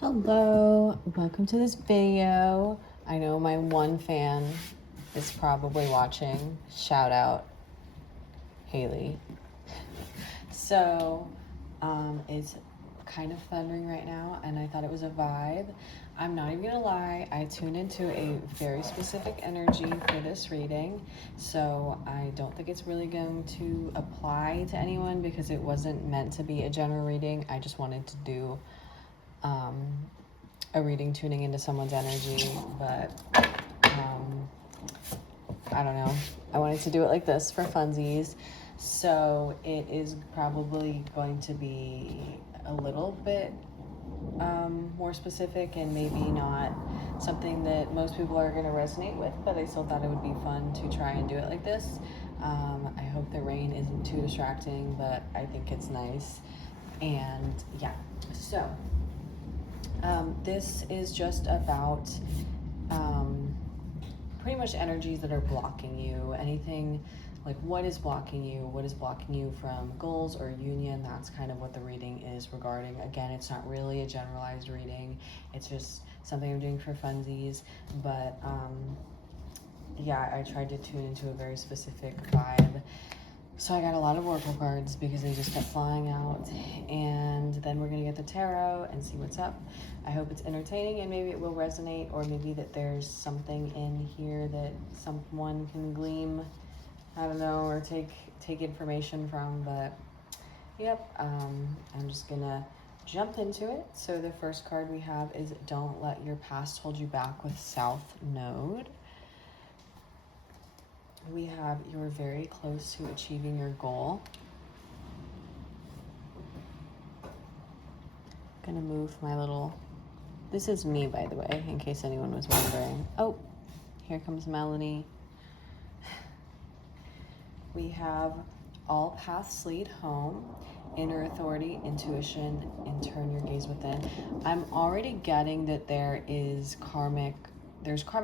Hello, welcome to this video. I know my one fan is probably watching. Shout out, Haley. So, it's kind of thundering right now, and I thought it was a vibe. I'm not even gonna lie, I tuned into a very specific energy for this reading, so I don't think it's really going to apply to anyone because it wasn't meant to be a general reading. I just wanted to do a reading tuning into someone's energy, but I don't know. I wanted to do it like this for funsies. So it is probably going to be a little bit more specific and maybe not something that most people are going to resonate with, but I still thought it would be fun to try and do it like this. I hope the rain isn't too distracting, but I think it's nice. And yeah, so this is just about pretty much energies that are blocking you. Anything like what is blocking you from goals or union. That's kind of what the reading is regarding. Again, it's not really a generalized reading. It's just something I'm doing for funsies. But yeah, I tried to tune into a very specific vibe. So I got a lot of oracle cards because they just kept flying out, and then we're gonna get the tarot and see what's up. I hope it's entertaining and maybe it will resonate, or maybe that there's something in here that someone can glean, I don't know, or take information from. But yep, I'm just gonna jump into it. So the first card we have is Don't Let Your Past Hold You Back with South Node. We have You're Very Close to Achieving Your Goal. Gonna move my little, this is me, by the way, in case anyone was wondering. Oh, here comes Melanie. We have All Paths Lead Home, Inner Authority, Intuition, and Turn Your Gaze Within. I'm already getting that there's karmic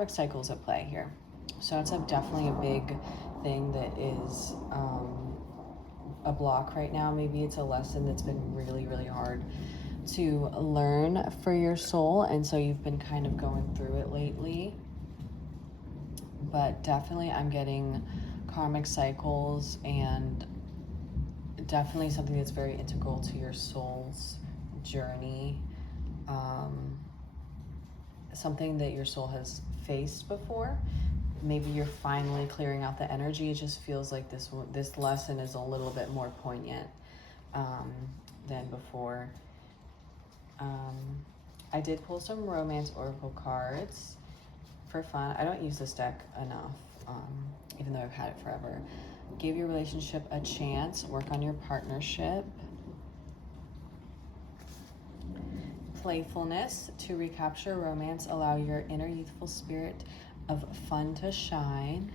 cycles at play here. So it's definitely a big thing that is a block right now. Maybe it's a lesson that's been really, really hard to learn for your soul, and so you've been kind of going through it lately. But definitely I'm getting karmic cycles, and definitely something that's very integral to your soul's journey. Something that your soul has faced before. Maybe you're finally clearing out the energy. It just feels like this lesson is a little bit more poignant than before. I did pull some romance oracle cards for fun. I don't use this deck enough, even though I've had it forever. Give your relationship a chance. Work on your partnership. Playfulness. To recapture romance, allow your inner youthful spirit of fun to shine.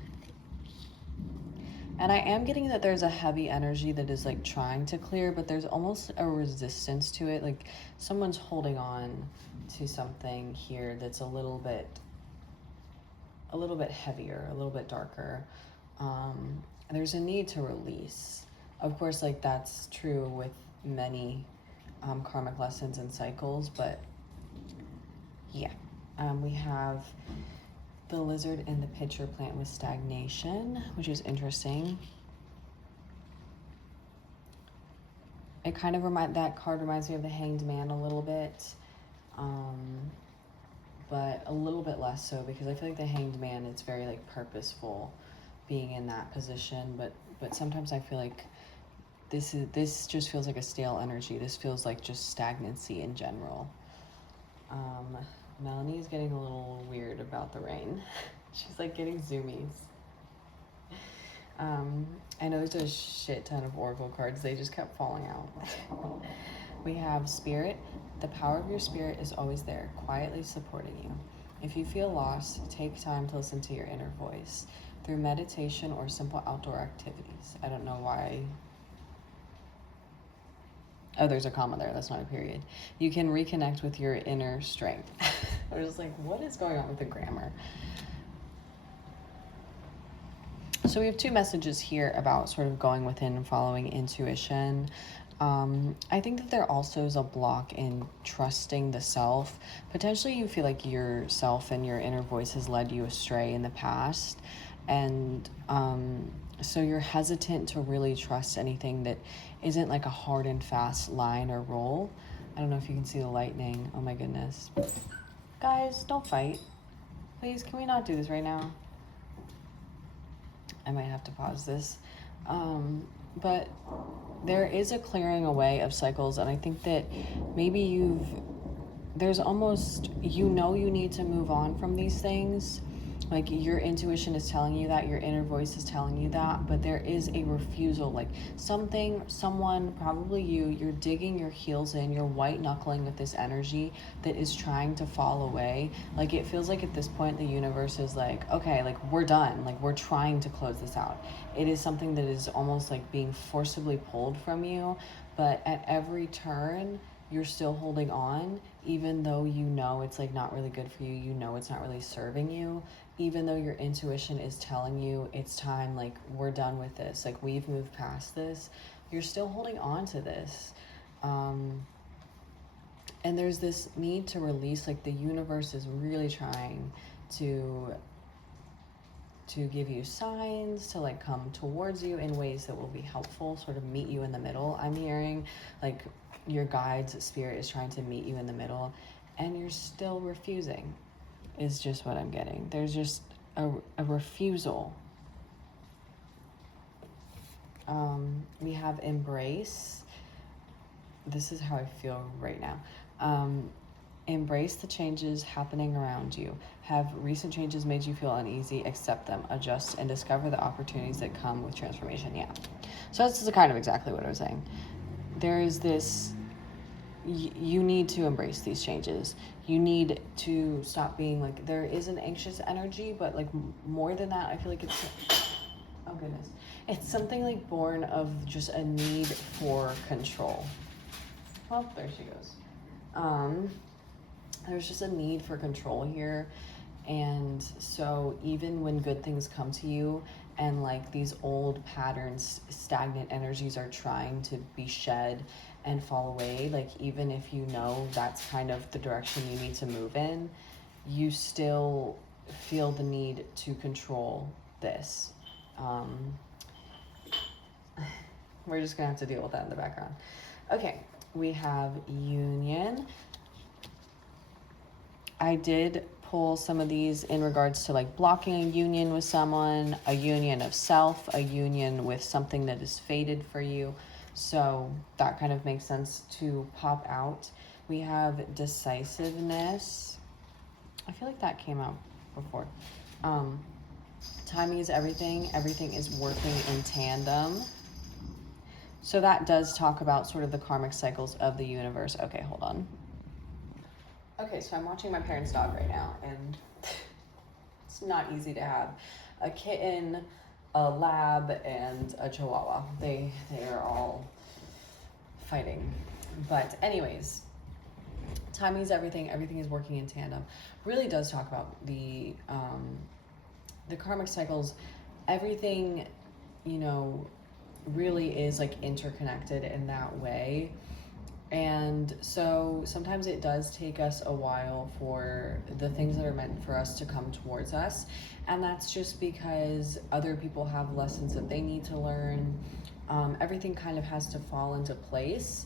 And I am getting that there's a heavy energy that is like trying to clear, but there's almost a resistance to it. Like someone's holding on to something here that's a little bit heavier, a little bit darker. There's a need to release. Of course, like that's true with many karmic lessons and cycles, but yeah. We have the lizard and the pitcher plant with stagnation, which is interesting. It kind of that card reminds me of the Hanged Man a little bit, but a little bit less so, because I feel like the Hanged Man, it's very like purposeful being in that position, but sometimes I feel like this just feels like a stale energy. This feels like just stagnancy in general. Melanie is getting a little weird about the rain. She's like getting zoomies. I know there's a shit ton of oracle cards. They just kept falling out. We have Spirit. The power of your spirit is always there, quietly supporting you. If you feel lost, take time to listen to your inner voice through meditation or simple outdoor activities. I don't know why. Oh, there's a comma there. That's not a period. You can reconnect with your inner strength. I was just like, what is going on with the grammar? So we have two messages here about sort of going within and following intuition. I think that there also is a block in trusting the self. Potentially, you feel like yourself and your inner voice has led you astray in the past. And so you're hesitant to really trust anything that isn't like a hard and fast line or rule. I don't know if you can see the lightning. Oh my goodness. Guys, don't fight. Please, can we not do this right now? I might have to pause this. But there is a clearing away of cycles, and I think that maybe there's almost, you need to move on from these things. Like your intuition is telling you that, your inner voice is telling you that, but there is a refusal. Like someone, probably you're digging your heels in, you're white knuckling with this energy that is trying to fall away. Like it feels like at this point the universe is like, okay, like we're done, like we're trying to close this out. It is something that is almost like being forcibly pulled from you, but at every turn you're still holding on, even though it's like not really good for you, it's not really serving you, even though your intuition is telling you it's time, like we're done with this, like we've moved past this, you're still holding on to this. And there's this need to release, like the universe is really trying to give you signs, to like come towards you in ways that will be helpful, sort of meet you in the middle. I'm hearing like your guide's spirit is trying to meet you in the middle, and you're still refusing, is just what I'm getting. There's just a refusal. We have embrace. This is how I feel right now. Embrace the changes happening around you. Have recent changes made you feel uneasy? Accept them, adjust, and discover the opportunities that come with transformation. Yeah. So this is kind of exactly what I was saying. There is this, you need to embrace these changes. You need to stop being like, there is an anxious energy, but like more than that, I feel like it's, oh goodness. It's something like born of just a need for control. Well, there she goes. There's just a need for control here. And so even when good things come to you and like these old patterns, stagnant energies are trying to be shed and fall away, like even if that's kind of the direction you need to move in, you still feel the need to control this. We're just gonna have to deal with that in the background. Okay, we have union. I did pull some of these in regards to like blocking a union with someone, a union of self, a union with something that is fated for you. So that kind of makes sense to pop out. We have decisiveness. I feel like that came out before. Timing is everything. Everything is working in tandem. So that does talk about sort of the karmic cycles of the universe. Okay, hold on. Okay, so I'm watching my parents' dog right now, and it's not easy to have a kitten, a lab, and a chihuahua. They are all fighting. But anyways, timing is everything. Everything is working in tandem. Really does talk about the karmic cycles. Everything, really is like interconnected in that way. And so sometimes it does take us a while for the things that are meant for us to come towards us. And that's just because other people have lessons that they need to learn. Everything kind of has to fall into place.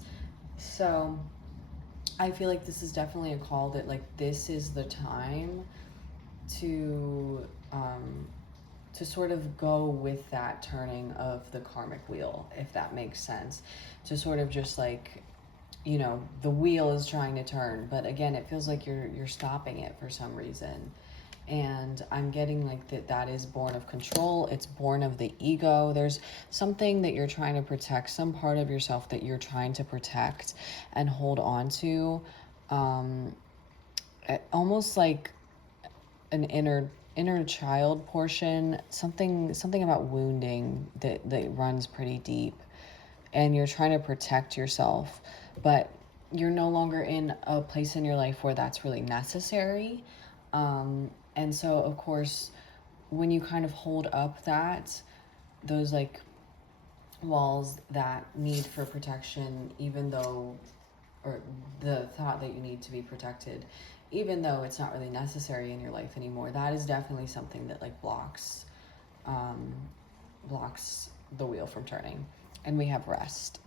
So I feel like this is definitely a call that like this is the time to sort of go with that turning of the karmic wheel, if that makes sense. To sort of just like, the wheel is trying to turn, but again, it feels like you're stopping it for some reason. And I'm getting like that is born of control. It's born of the ego. There's something that you're trying to protect, some part of yourself that you're trying to protect and hold on to. Almost like an inner child portion, something about wounding that runs pretty deep. And you're trying to protect yourself, but you're no longer in a place in your life where that's really necessary. And so, of course, when you kind of hold up those like walls, that need for protection, even though, or the thought that you need to be protected, even though it's not really necessary in your life anymore. That is definitely something that like blocks the wheel from turning. And we have rest,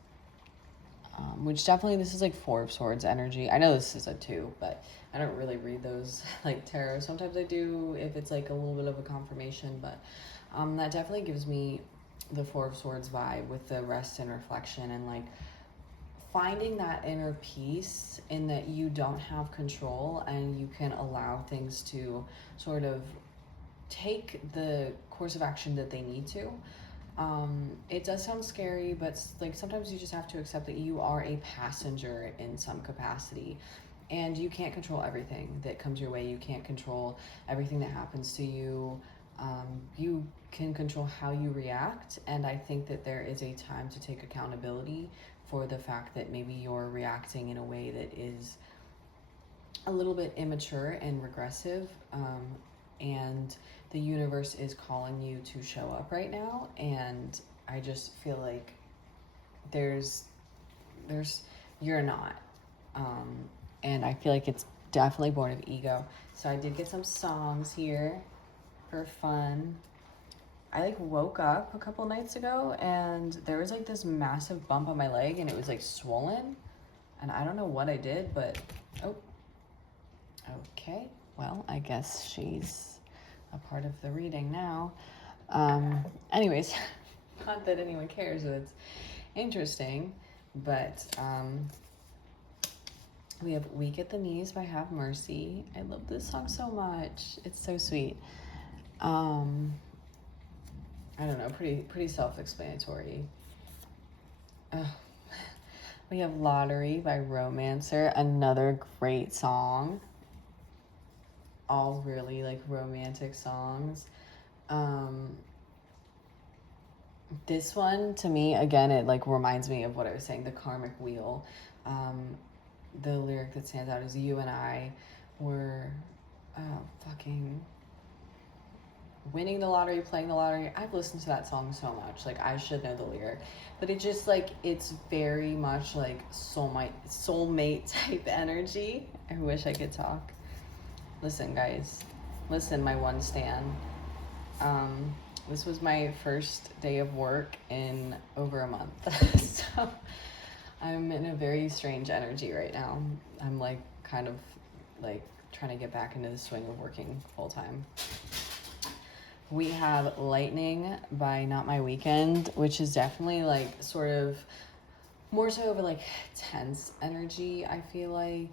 which definitely, this is like Four of Swords energy. I know this is a 2, but I don't really read those like tarot. Sometimes I do if it's like a little bit of a confirmation, but that definitely gives me the Four of Swords vibe with the rest and reflection, and like finding that inner peace in that you don't have control and you can allow things to sort of take the course of action that they need to. It does sound scary, but like sometimes you just have to accept that you are a passenger in some capacity, and you can't control everything that comes your way. You can't control everything that happens to you. You can control how you react, and I think that there is a time to take accountability for the fact that maybe you're reacting in a way that is a little bit immature and regressive, and the universe is calling you to show up right now. And I just feel like there's you're not, and I feel like it's definitely born of ego. So I did get some songs here for fun. I like woke up a couple nights ago and there was like this massive bump on my leg and it was like swollen, and I don't know what I did, but oh, okay, well, I guess she's a part of the reading now. Anyways, not that anyone cares, but it's interesting. But we have Weak at the Knees by Have Mercy. I love this song so much. It's so sweet. I don't know, pretty self-explanatory. We have Lottery by Romancer, another great song. All really like romantic songs. This one to me, again, it like reminds me of what I was saying, the karmic wheel. The lyric that stands out is you and I were fucking winning the lottery, playing the lottery. I've listened to that song so much, like I should know the lyric, but it just like, it's very much like soulmate type energy. I wish I could talk. Listen, guys, listen, my one stan. This was my first day of work in over a month. So I'm in a very strange energy right now. I'm like kind of like trying to get back into the swing of working full time. We have Lightning by Not My Weekend, which is definitely like sort of more so of a like tense energy, I feel like.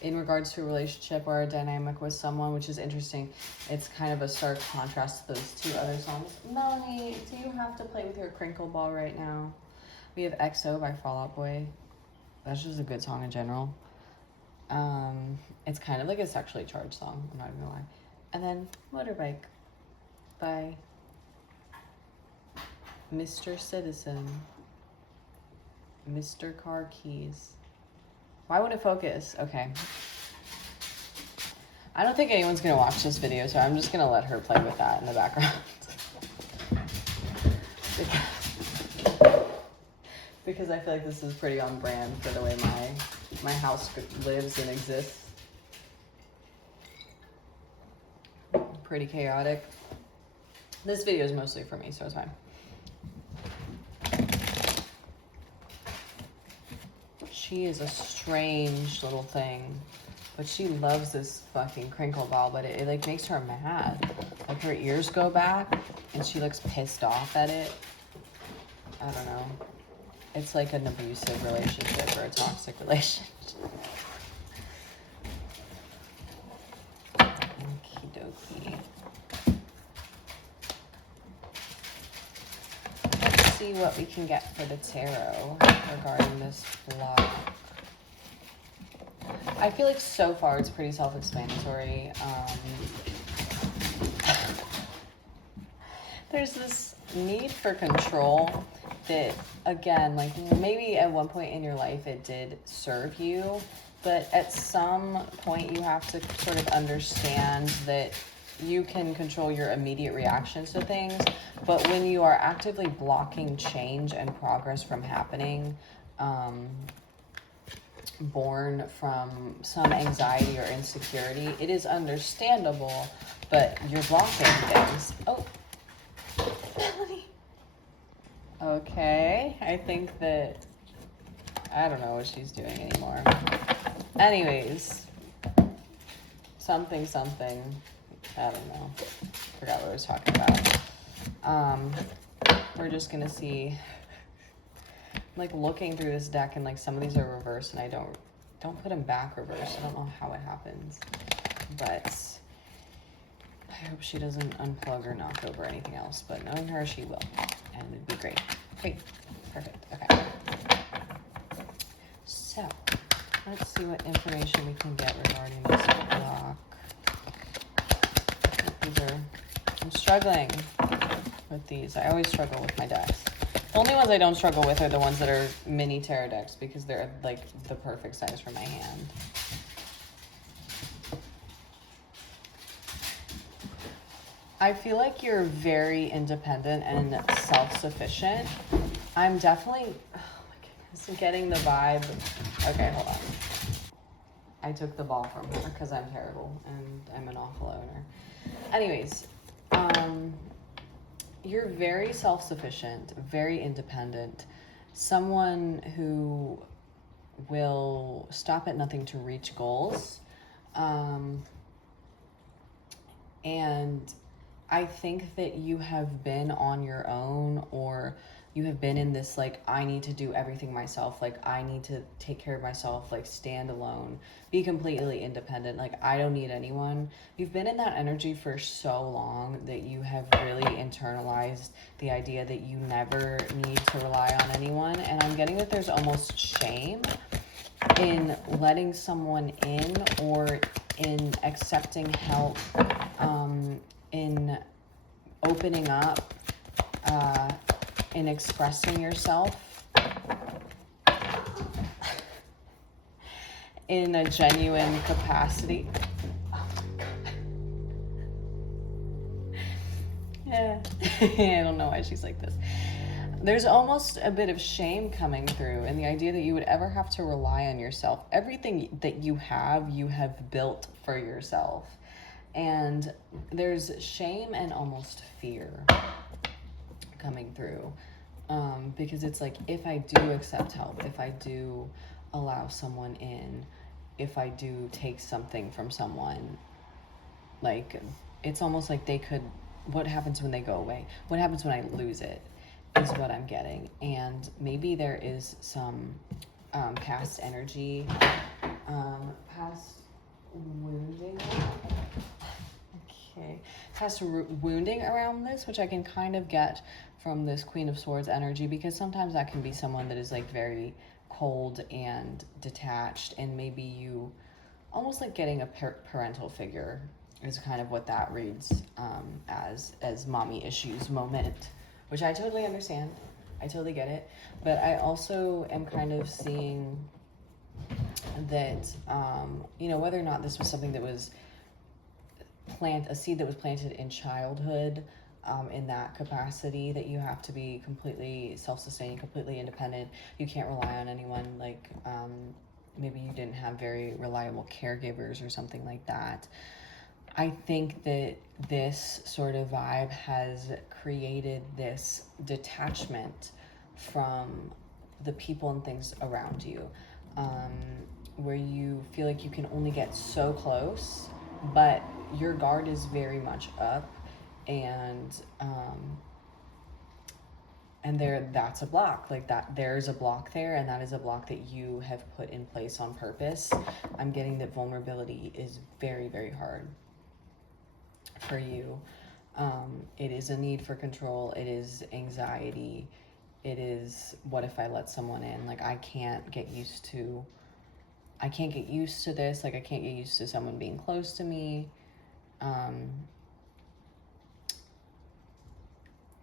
In regards to a relationship or a dynamic with someone, which is interesting. It's kind of a stark contrast to those 2 other songs. Melanie, do you have to play with your crinkle ball right now? We have XO by Fall Out Boy. That's just a good song in general. It's kind of like a sexually charged song, I'm not even gonna lie. And then Motorbike by Mr. Citizen. Mr. Car Keys. Why would it focus? Okay. I don't think anyone's gonna watch this video, so I'm just gonna let her play with that in the background. Because I feel like this is pretty on brand for the way my house lives and exists. Pretty chaotic. This video is mostly for me, so it's fine. She is a strange little thing, but she loves this fucking crinkle ball, but it like makes her mad. Like her ears go back and she looks pissed off at it. I don't know. It's like an abusive relationship or a toxic relationship. Okie dokie. Let's see what we can get for the tarot regarding this vlog. I feel like so far it's pretty self-explanatory. There's this need for control that, again, like maybe at one point in your life it did serve you, but at some point you have to sort of understand that you can control your immediate reactions to things, but when you are actively blocking change and progress from happening, born from some anxiety or insecurity, it is understandable, but you're blocking things. Oh, Melanie. Okay, I think that, I don't know what she's doing anymore. Anyways, something, I don't know. Forgot what I was talking about. We're just gonna see, like looking through this deck, and like some of these are reversed, and I don't put them back reversed. I don't know how it happens, but I hope she doesn't unplug or knock over anything else, but knowing her, she will, and it'd be great. Great, perfect, okay. So, let's see what information we can get regarding this block. I'm struggling with these. I always struggle with my decks. The only ones I don't struggle with are the ones that are mini tarot decks, because they're like the perfect size for my hand. I feel like you're very independent and self-sufficient. I'm definitely, oh my goodness, getting the vibe. Okay, hold on. I took the ball from her because I'm terrible and I'm an awful owner. Anyways, you're very self-sufficient, very independent, someone who will stop at nothing to reach goals. And I think that you have been on your own, or you have been in this, like, I need to do everything myself. Like, I need to take care of myself, like, stand alone, be completely independent. Like, I don't need anyone. You've been in that energy for so long that you have really internalized the idea that you never need to rely on anyone. And I'm getting that there's almost shame in letting someone in, or in accepting help, in opening up, in expressing yourself in a genuine capacity. Oh my God. Yeah. I don't know why she's like this. There's almost a bit of shame coming through, and the idea that you would ever have to rely on yourself. Everything that you have built for yourself. And there's shame and almost fear coming through, because it's like, if I do accept help, if I do allow someone in, if I do take something from someone, like, it's almost like they could, what happens when they go away? What happens when I lose it, is what I'm getting. And maybe there is some past energy, past wounding. Okay, past wounding around this, which I can kind of get from this Queen of Swords energy, because sometimes that can be someone that is like very cold and detached, and maybe you almost like getting a parental figure is kind of what that reads, as mommy issues moment, which I totally understand. I totally get it. But I also am kind of seeing that, whether or not this was something that was a seed that was planted in childhood, in that capacity, that you have to be completely self-sustaining, completely independent. You can't rely on anyone. Like, maybe you didn't have very reliable caregivers or something like that. I think that this sort of vibe has created this detachment from the people and things around you, where you feel like you can only get so close, but your guard is very much up, and that's a block. Like, that there's a block there, and that is a block that you have put in place on purpose. I'm getting that vulnerability is very, very hard for you. It is a need for control. It is anxiety. It is, what if I let someone in? Like, I can't get used to this. Like, I can't get used to someone being close to me.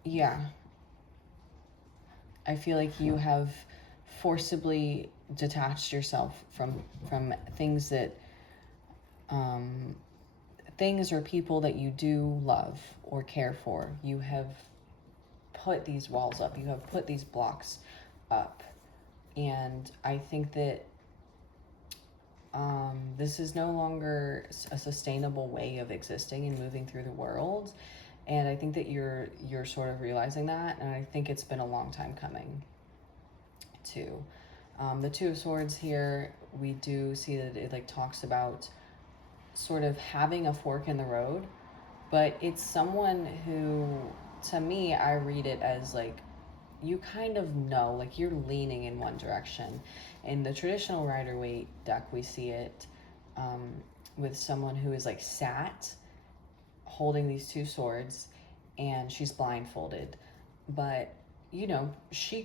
Yeah. I feel like you have forcibly detached yourself from things that, things or people that you do love or care for, you have put these walls up, you have put these blocks up. And I think that this is no longer a sustainable way of existing and moving through the world. And I think that you're sort of realizing that, and I think it's been a long time coming too. The Two of Swords here, we do see that it like talks about sort of having a fork in the road, but it's someone who, to me, I read it as like, you kind of know, like you're leaning in one direction. In the traditional Rider-Waite deck, we see it with someone who is like sat holding these two swords, and she's blindfolded. But, you know, she's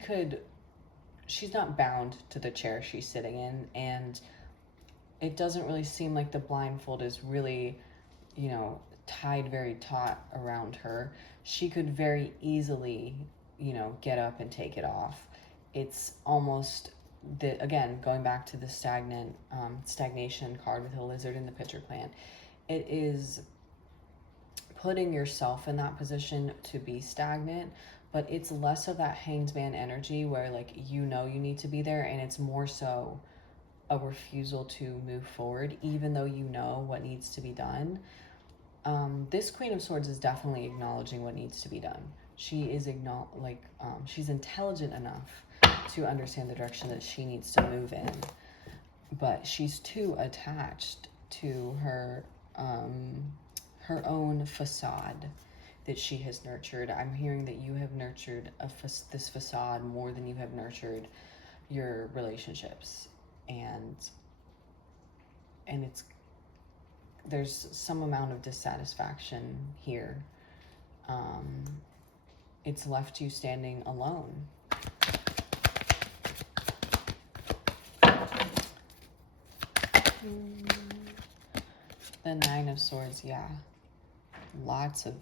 not bound to the chair she's sitting in, and it doesn't really seem like the blindfold is really, you know, tied very taut around her. She could very easily, you know, get up and take it off. It's almost again, going back to the stagnation card with the lizard and the pitcher plant, it is putting yourself in that position to be stagnant, but it's less of that hanged man energy where like, you know, you need to be there, and it's more so a refusal to move forward, even though you know what needs to be done. This Queen of Swords is definitely acknowledging what needs to be done. She is she's intelligent enough to understand the direction that she needs to move in, but she's too attached to her own facade that she has nurtured. I'm hearing that you have nurtured this facade more than you have nurtured your relationships, and there's some amount of dissatisfaction here. It's left you standing alone. The Nine of Swords, yeah. Lots of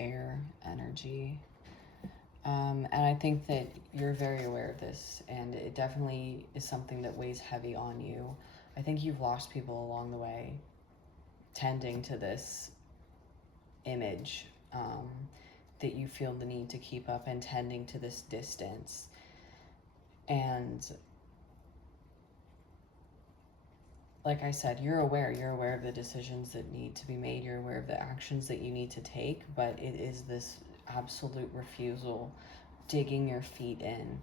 air energy. And I think that you're very aware of this, and it definitely is something that weighs heavy on you. I think you've lost people along the way tending to this image that you feel the need to keep up, and tending to this distance. And like I said, you're aware of the decisions that need to be made, you're aware of the actions that you need to take, but it is this absolute refusal, digging your feet in.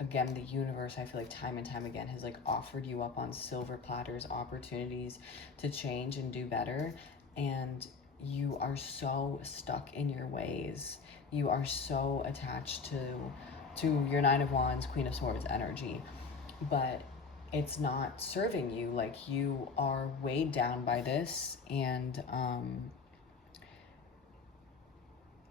Again, the universe, I feel like time and time again, has like offered you up on silver platters opportunities to change and do better, and you are so stuck in your ways. You are so attached to your Nine of Wands, Queen of Swords energy, but it's not serving you. Like, you are weighed down by this, and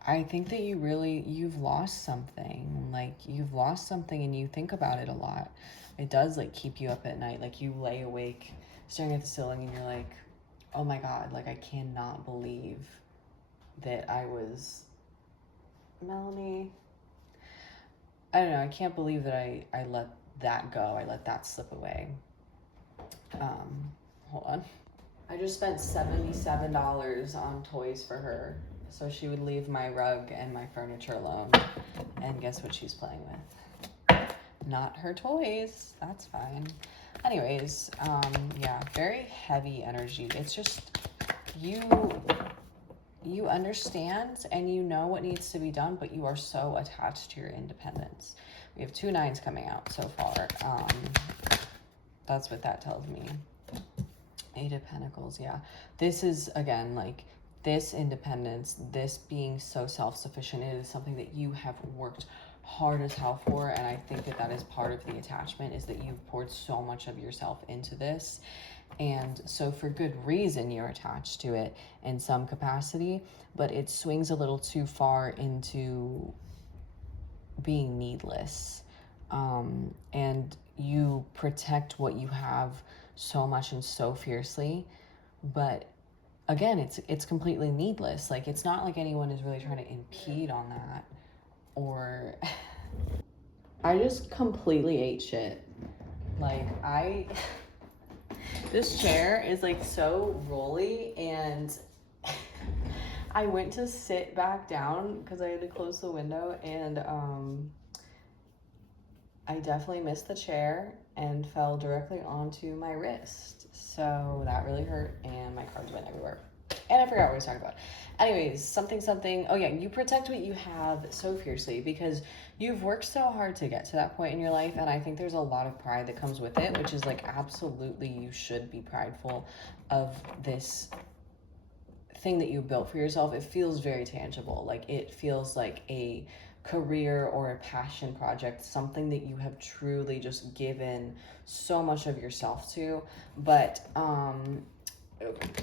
I think that you've lost something. Like, you've lost something, and you think about it a lot. It does like keep you up at night. Like, you lay awake staring at the ceiling, and you're like, oh my God, like I cannot believe that I was, Melanie, I don't know, I can't believe that I let that go. I let that slip away. Hold on. I just spent $77 on toys for her, so she would leave my rug and my furniture alone. And guess what she's playing with? Not her toys. That's fine. Anyways, yeah, very heavy energy. It's just, you understand and you know what needs to be done, but you are so attached to your independence. We have 2 nines coming out so far. That's what that tells me. 8 of Pentacles, yeah. This is, again, like, this independence, this being so self-sufficient, it is something that you have worked hard as hell for, and I think that that is part of the attachment, is that you've poured so much of yourself into this, and so for good reason you're attached to it in some capacity, but it swings a little too far into being needless, and you protect what you have so much and so fiercely, but again, it's completely needless. Like, it's not like anyone is really trying to impede on that, or I just completely ate shit. Like, this chair is like so rolly, and I went to sit back down because I had to close the window, and I definitely missed the chair and fell directly onto my wrist. So that really hurt, and my cards went everywhere. And I forgot what I was talking about. Anyways, something. Oh, yeah, you protect what you have so fiercely because you've worked so hard to get to that point in your life. And I think there's a lot of pride that comes with it, which is like absolutely you should be prideful of this thing that you built for yourself. It feels very tangible. Like it feels like a career or a passion project, something that you have truly just given so much of yourself to. But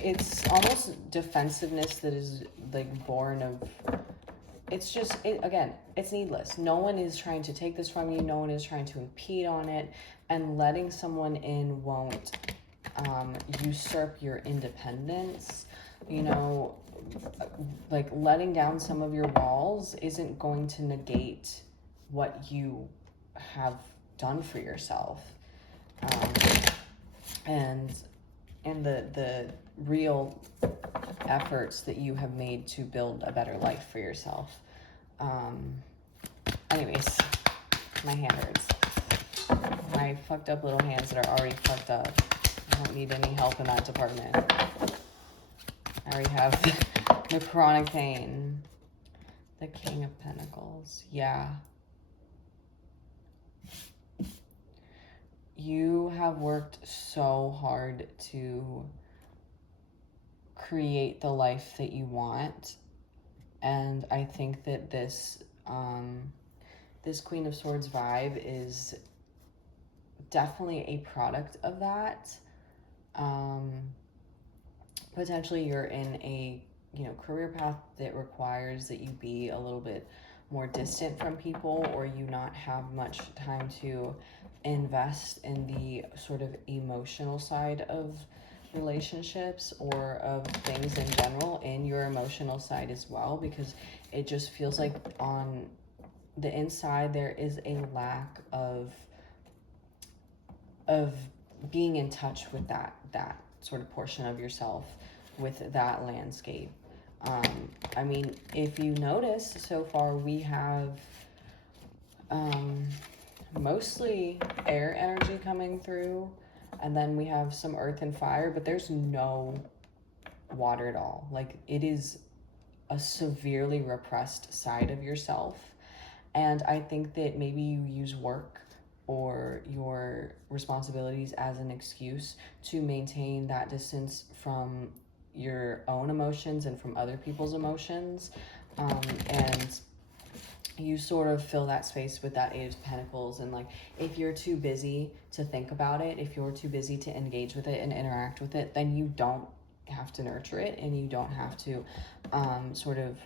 it's almost defensiveness that is like born of, it's just again, it's needless. No one is trying to take this from you, no one is trying to impede on it, and letting someone in won't usurp your independence. You know, like letting down some of your walls isn't going to negate what you have done for yourself, um, and the real efforts that you have made to build a better life for yourself. Um, anyways, my hand hurts. My fucked up little hands that are already fucked up. I don't need any help in that department. I already have the chronic pain. The King of Pentacles. Yeah. You have worked so hard to create the life that you want. And I think that this Queen of Swords vibe is definitely a product of that. Potentially you're in a career path that requires that you be a little bit more distant from people, or you not have much time to invest in the sort of emotional side of relationships or of things in general, in your emotional side as well, because it just feels like on the inside there is a lack of being in touch with that sort of portion of yourself, with that landscape. I mean, if you notice, so far we have mostly air energy coming through, and then we have some earth and fire, but there's no water at all. Like, it is a severely repressed side of yourself. And I think that maybe you use work or your responsibilities as an excuse to maintain that distance from your own emotions and from other people's emotions. And you sort of fill that space with that Eight of Pentacles. And like, if you're too busy to think about it, if you're too busy to engage with it and interact with it, then you don't have to nurture it, and you don't have to sort of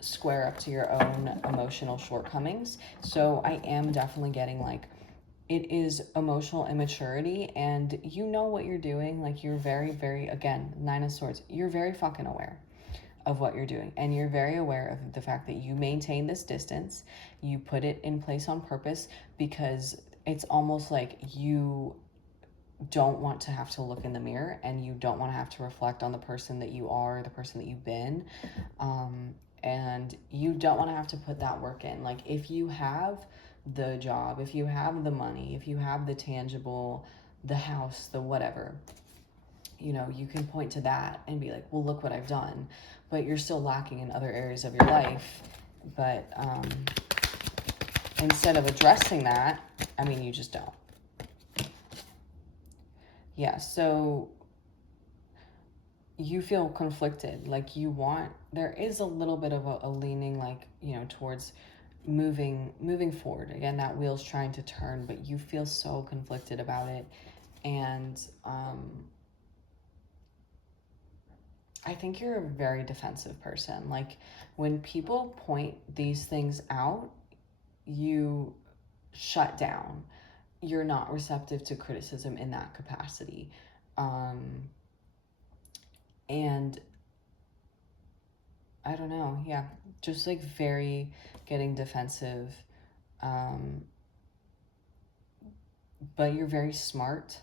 square up to your own emotional shortcomings. So I am definitely getting like, it is emotional immaturity, and you know what you're doing. Like, you're very, very, again, Nine of Swords, you're very fucking aware of what you're doing, and you're very aware of the fact that you maintain this distance. You put it in place on purpose because it's almost like you don't want to have to look in the mirror, and you don't want to have to reflect on the person that you are, the person that you've been, and you don't want to have to put that work in. Like, if you have the job, if you have the money, if you have the tangible, the house, the whatever, you can point to that and be like, well, look what I've done. But you're still lacking in other areas of your life. But instead of addressing that, I mean, you just don't. Yeah, so you feel conflicted. Like, there is a little bit of a leaning, like, towards moving forward. Again, that wheel's trying to turn, but you feel so conflicted about it. And I think you're a very defensive person. Like, when people point these things out, you shut down. You're not receptive to criticism in that capacity. And I don't know, yeah, just like very getting defensive. But you're very smart.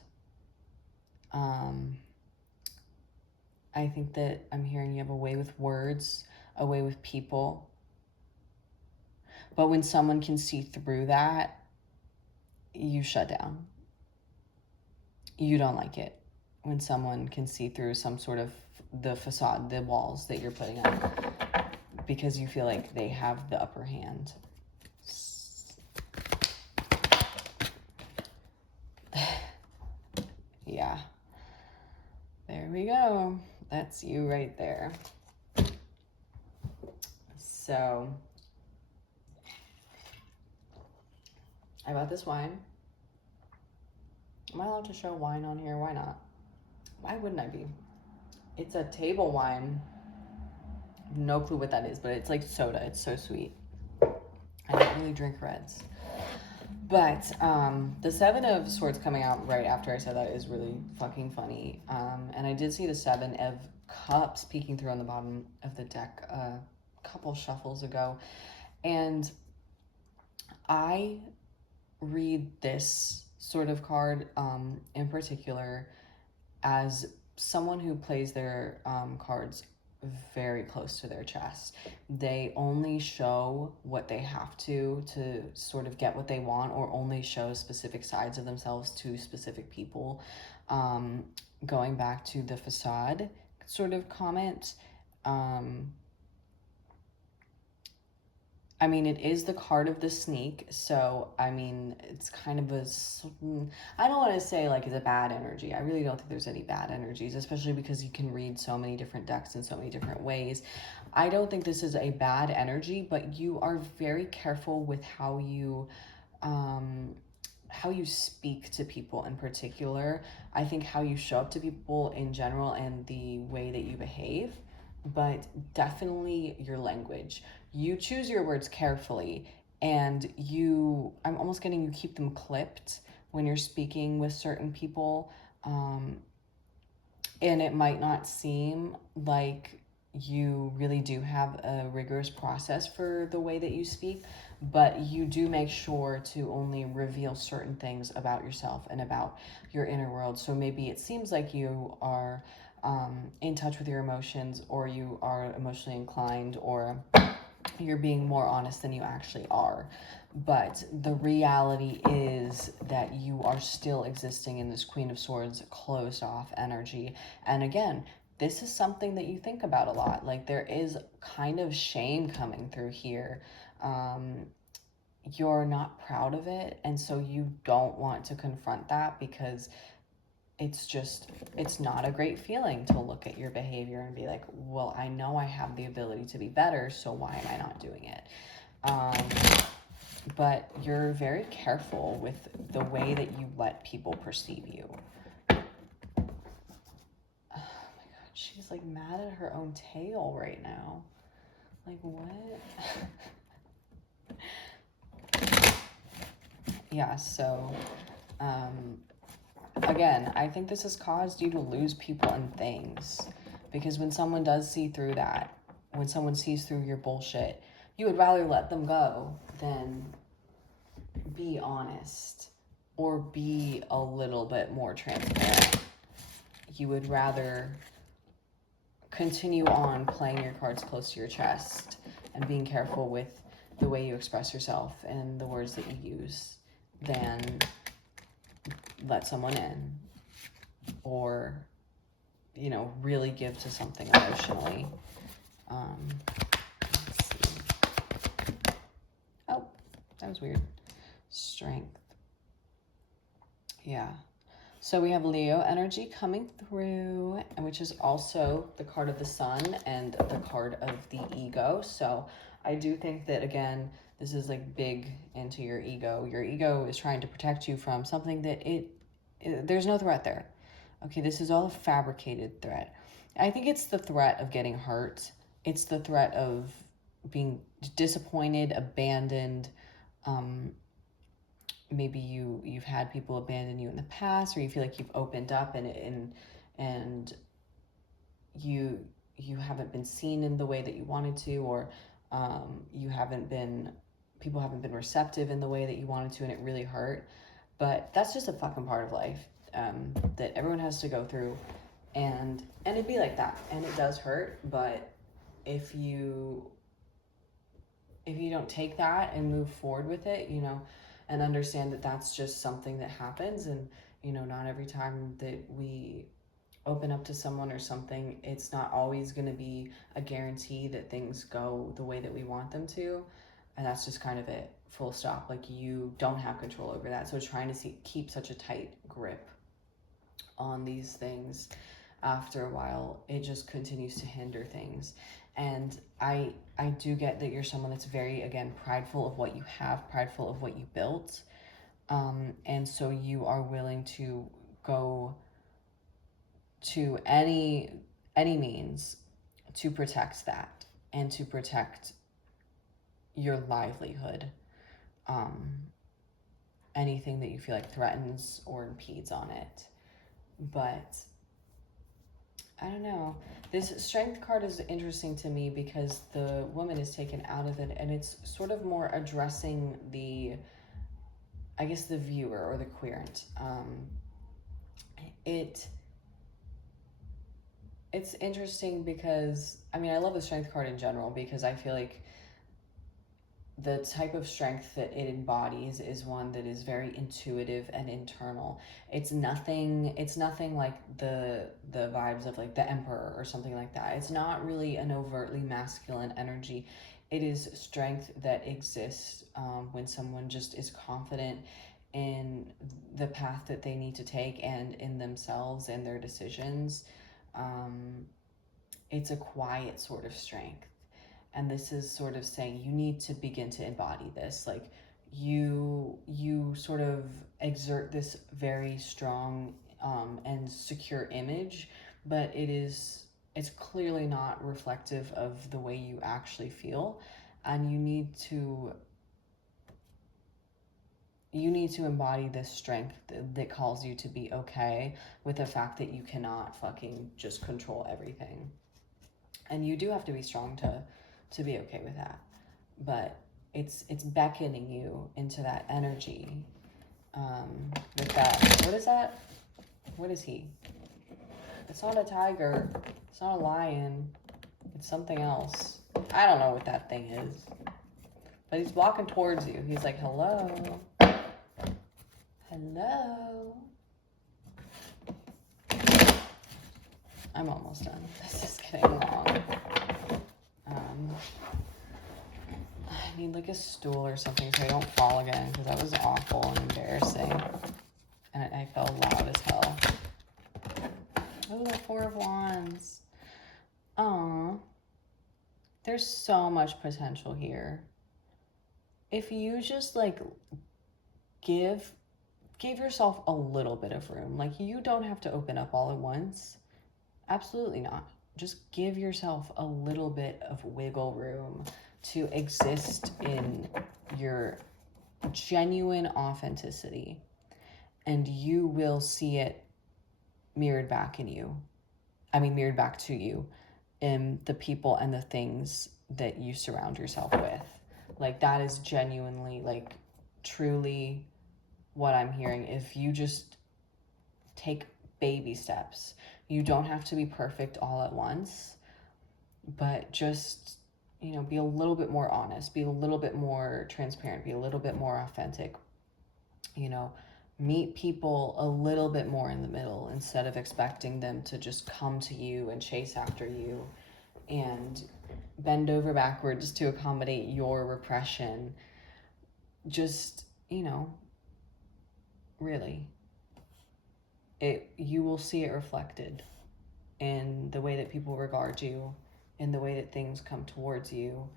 I think that I'm hearing you have a way with words. a way with people. But when someone can see through that, you shut down. You don't like it when someone can see through some sort of the facade, the walls that you're putting up, because you feel like they have the upper hand. Yeah. There we go. That's you right there. So, I bought this wine. Am I allowed to show wine on here? Why not? Why wouldn't I be? It's a table wine. No clue what that is, but it's like soda. It's so sweet. I don't really drink reds. But the Seven of Swords coming out right after I said that is really fucking funny. And I did see the Seven of Cups peeking through on the bottom of the deck a couple shuffles ago. And I read this sort of card in particular as someone who plays their cards very close to their chest. They only show what they have to sort of get what they want, or only show specific sides of themselves to specific people. Going back to the facade sort of comment, I mean, it is the card of the sneak, so, I mean, it's kind of a, I don't want to say, like, it's a bad energy. I really don't think there's any bad energies, especially because you can read so many different decks in so many different ways. I don't think this is a bad energy, but you are very careful with how you speak to people in particular. I think how you show up to people in general and the way that you behave, but definitely your language. You choose your words carefully, and I'm almost getting you keep them clipped when you're speaking with certain people. And it might not seem like you really do have a rigorous process for the way that you speak, but you do make sure to only reveal certain things about yourself and about your inner world. So maybe it seems like you are in touch with your emotions, or you are emotionally inclined, or you're being more honest than you actually are. But the reality is that you are still existing in this Queen of Swords closed off energy. And again, this is something that you think about a lot. Like, there is kind of shame coming through here. You're not proud of it, and so you don't want to confront that, because it's not a great feeling to look at your behavior and be like, well, I know I have the ability to be better, so why am I not doing it? But you're very careful with the way that you let people perceive you. Oh my God, she's like mad at her own tail right now. Like, what? Yeah, so, again, I think this has caused you to lose people and things, because when someone does see through that, when someone sees through your bullshit, you would rather let them go than be honest or be a little bit more transparent. You would rather continue on playing your cards close to your chest and being careful with the way you express yourself and the words that you use than let someone in, or, you know, really give to something emotionally. Let's see. Oh, that was weird. Strength. Yeah. So we have Leo energy coming through, which is also the card of the sun and the card of the ego. So I do think that, again, this is like big into your ego. Your ego is trying to protect you from something that there's no threat there. Okay, this is all a fabricated threat. I think it's the threat of getting hurt. It's the threat of being disappointed, abandoned. Maybe you've had people abandon you in the past, or you feel like you've opened up and you haven't been seen in the way that you wanted to, or people haven't been receptive in the way that you wanted to, and it really hurt. But that's just a fucking part of life that everyone has to go through, and it'd be like that, and it does hurt, but if you don't take that and move forward with it, you know, and understand that that's just something that happens, and, you know, not every time that we open up to someone or something, it's not always going to be a guarantee that things go the way that we want them to. And that's just kind of it, full stop. Like, you don't have control over that. So trying to keep such a tight grip on these things, after a while, it just continues to hinder things. And I do get that you're someone that's very, again, prideful of what you have, prideful of what you built. And so you are willing to go to any means to protect that and to protect your livelihood. Anything that you feel like threatens or impedes on it. But I don't know. This strength card is interesting to me because the woman is taken out of it, and it's sort of more addressing the, I guess, the viewer or the querent. It's interesting because, I mean, I love the strength card in general because I feel like the type of strength that it embodies is one that is very intuitive and internal. It's nothing like the vibes of like the Emperor or something like that. It's not really an overtly masculine energy. It is strength that exists when someone just is confident in the path that they need to take and in themselves and their decisions. It's a quiet sort of strength. And this is sort of saying you need to begin to embody this. Like, you sort of exert this very strong and secure image, but it's clearly not reflective of the way you actually feel. And you need to embody this strength that calls you to be okay with the fact that you cannot fucking just control everything. And you do have to be strong to be okay with that. But it's beckoning you into that energy. With that, what is that? What is he? It's not a tiger. It's not a lion. It's something else. I don't know what that thing is. But he's walking towards you. He's like, hello. Hello. I'm almost done. This is getting long. I need like a stool or something so I don't fall again, because that was awful and embarrassing. And I fell loud as hell. Oh, the Four of Wands. Aww. There's so much potential here. If you just like give yourself a little bit of room. Like, you don't have to open up all at once. Absolutely not. Just give yourself a little bit of wiggle room to exist in your genuine authenticity, and you will see it mirrored back to you in the people and the things that you surround yourself with. Like, that is genuinely, like, truly what I'm hearing. If you just take baby steps, you don't have to be perfect all at once, but just, you know, be a little bit more honest, be a little bit more transparent, be a little bit more authentic, you know, meet people a little bit more in the middle instead of expecting them to just come to you and chase after you and bend over backwards to accommodate your repression. Just, you know, really, you will see it reflected in the way that people regard you, in the way that things come towards you.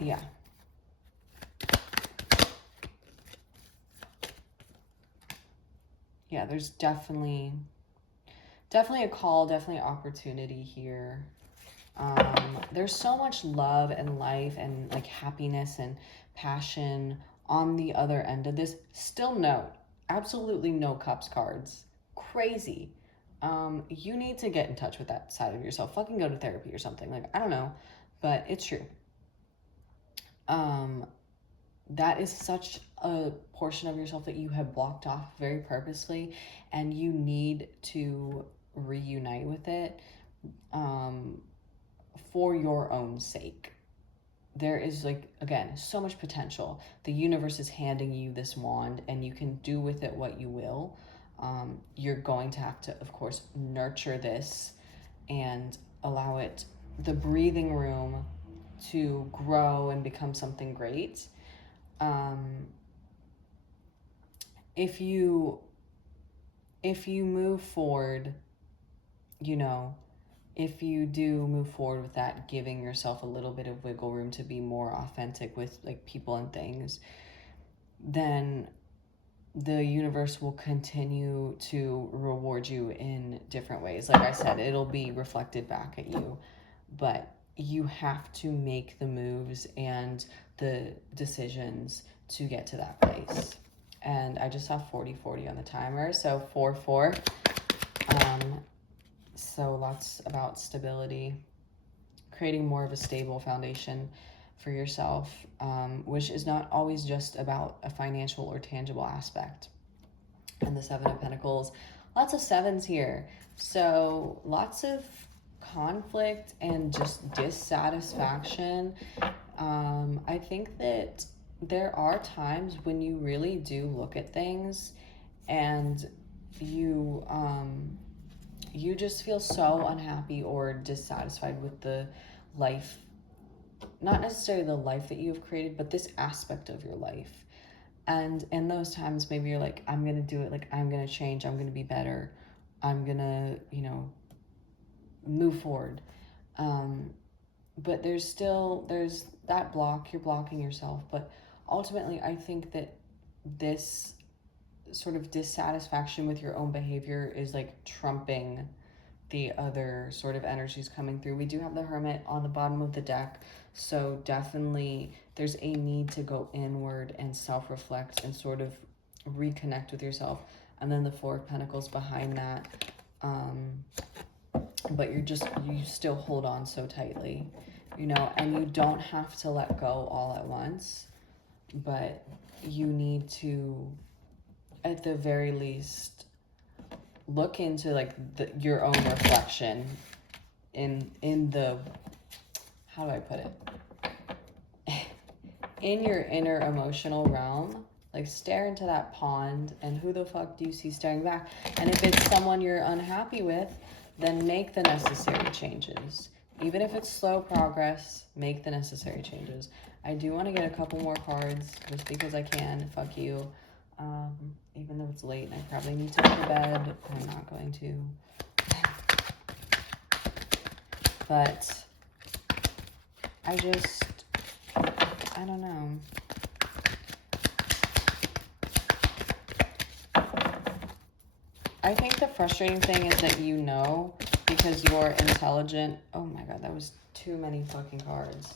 Yeah. Yeah, there's definitely a call, definitely opportunity here. There's so much love and life and like happiness and passion on the other end of this. Still no, absolutely no cups cards. Crazy. You need to get in touch with that side of yourself. Fucking go to therapy or something. Like, I don't know, but it's true. That is such a portion of yourself that you have blocked off very purposely, and you need to reunite with it. for your own sake. There is, like, again, so much potential. The universe is handing you this wand and you can do with it what you will. You're going to have to, of course, nurture this and allow it the breathing room to grow and become something great. If you move forward, you know, if you do move forward with that, giving yourself a little bit of wiggle room to be more authentic with, like, people and things, then the universe will continue to reward you in different ways. Like I said, it'll be reflected back at you, but you have to make the moves and the decisions to get to that place. And I just saw 40/40 on the timer, so 4/4. So lots about stability, creating more of a stable foundation for yourself, which is not always just about a financial or tangible aspect. And the Seven of Pentacles, lots of sevens here. So lots of conflict and just dissatisfaction. I think that there are times when you really do look at things and you you just feel so unhappy or dissatisfied with the life, not necessarily the life that you've created, but this aspect of your life. And in those times, maybe you're like, I'm going to do it. Like, I'm going to change. I'm going to be better. I'm going to, move forward. But there's that block. You're blocking yourself. But ultimately, I think that this sort of dissatisfaction with your own behavior is like trumping the other sort of energies coming through. We do have the Hermit on the bottom of the deck, so definitely there's a need to go inward and self-reflect and sort of reconnect with yourself. And then the Four of Pentacles behind that, but you still hold on so tightly, and you don't have to let go all at once, but you need to, at the very least, look into like your own reflection in the, how do I put it, in your inner emotional realm. Like, stare into that pond, and who the fuck do you see staring back? And if it's someone you're unhappy with, then make the necessary changes. Even if it's slow progress, make the necessary changes. I do want to get a couple more cards just because I can. Fuck you. Even though it's late and I probably need to go to bed, I'm not going to. But I don't know. I think the frustrating thing is that because you're intelligent. Oh my god, that was too many fucking cards.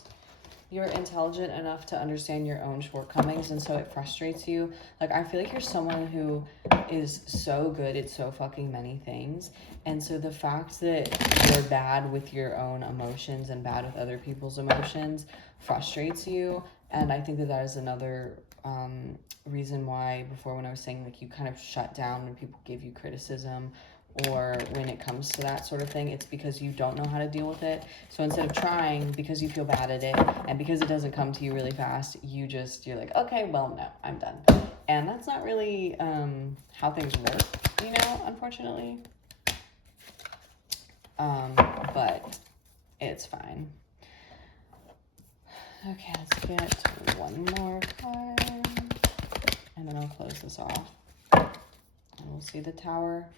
You're intelligent enough to understand your own shortcomings, and so it frustrates you. Like, I feel like you're someone who is so good at so fucking many things, and so the fact that you're bad with your own emotions and bad with other people's emotions frustrates you. And I think that is another reason why before, when I was saying, like, you kind of shut down when people give you criticism or when it comes to that sort of thing, it's because you don't know how to deal with it. So instead of trying, because you feel bad at it and because it doesn't come to you really fast, you're like, okay, well, no, I'm done. And that's not really how things work, unfortunately. But it's fine. Okay, let's get one more card, and then I'll close this off. And we'll see the Tower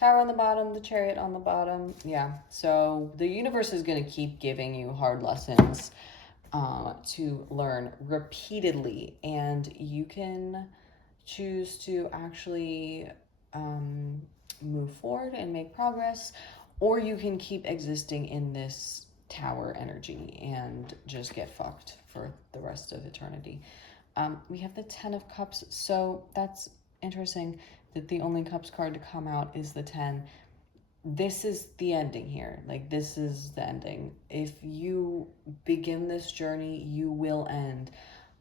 on the bottom, the Chariot on the bottom. Yeah, so the universe is going to keep giving you hard lessons to learn repeatedly, and you can choose to actually move forward and make progress, or you can keep existing in this Tower energy and just get fucked for the rest of eternity. We have the Ten of Cups, so that's interesting that the only Cups card to come out is the 10. This is the ending here. Like, this is the ending. If you begin this journey, you will end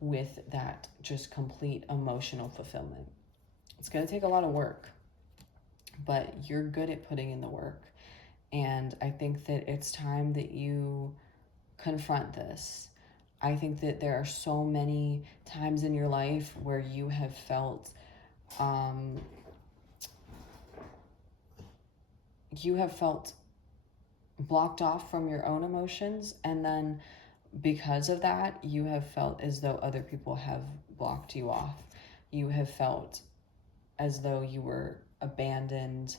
with that just complete emotional fulfillment. It's going to take a lot of work, but you're good at putting in the work. And I think that it's time that you confront this. I think that there are so many times in your life where you have felt um, blocked off from your own emotions, and then because of that, you have felt as though other people have blocked you off. You have felt as though you were abandoned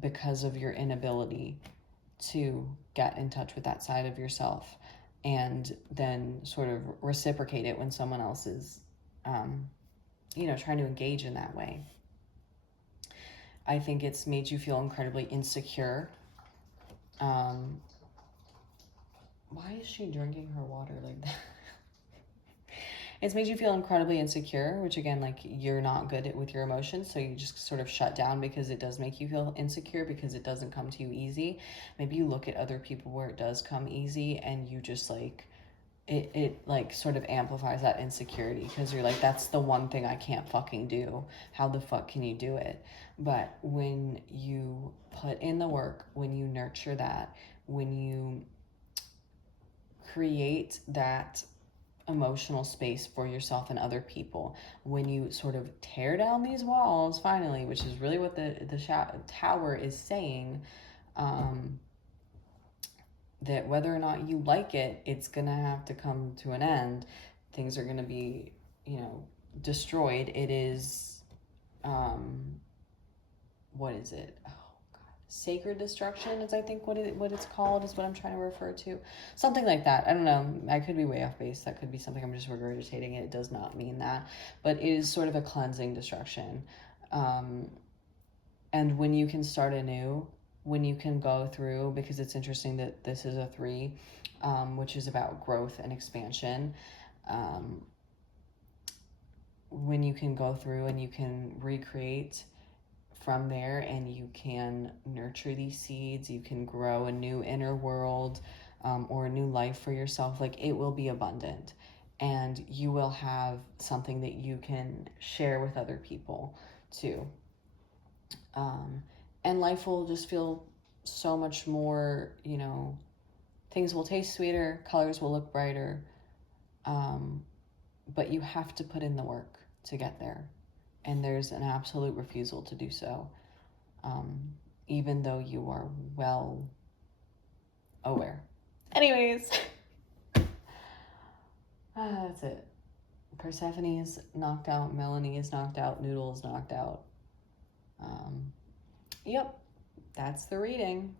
because of your inability to get in touch with that side of yourself and then sort of reciprocate it when someone else is, trying to engage in that way. I think it's made you feel incredibly insecure. Why is she drinking her water like that? It's made you feel incredibly insecure, which again, like, you're not good at with your emotions, so you just sort of shut down because it does make you feel insecure because it doesn't come to you easy. Maybe you look at other people where it does come easy and you just like it like sort of amplifies that insecurity because you're like, that's the one thing I can't fucking do. How the fuck can you do it? But when you put in the work, when you nurture that, when you create that emotional space for yourself and other people, when you sort of tear down these walls finally, which is really what the tower is saying, that whether or not you like it, it's gonna have to come to an end. Things are gonna be, destroyed. It is, what is it? Oh God, sacred destruction is, I think, what it's called, is what I'm trying to refer to. Something like that. I don't know. I could be way off base. That could be something I'm just regurgitating. It does not mean that, but it is sort of a cleansing destruction. And when you can start anew, when you can go through, because it's interesting that this is a 3, which is about growth and expansion. When you can go through and you can recreate from there and you can nurture these seeds, you can grow a new inner world, or a new life for yourself, like, it will be abundant and you will have something that you can share with other people too. And life will just feel so much more, things will taste sweeter, colors will look brighter. But you have to put in the work to get there. And there's an absolute refusal to do so, even though you are well aware. Anyways, that's it. Persephone is knocked out, Melanie is knocked out, Noodle is knocked out. Yep, that's the reading.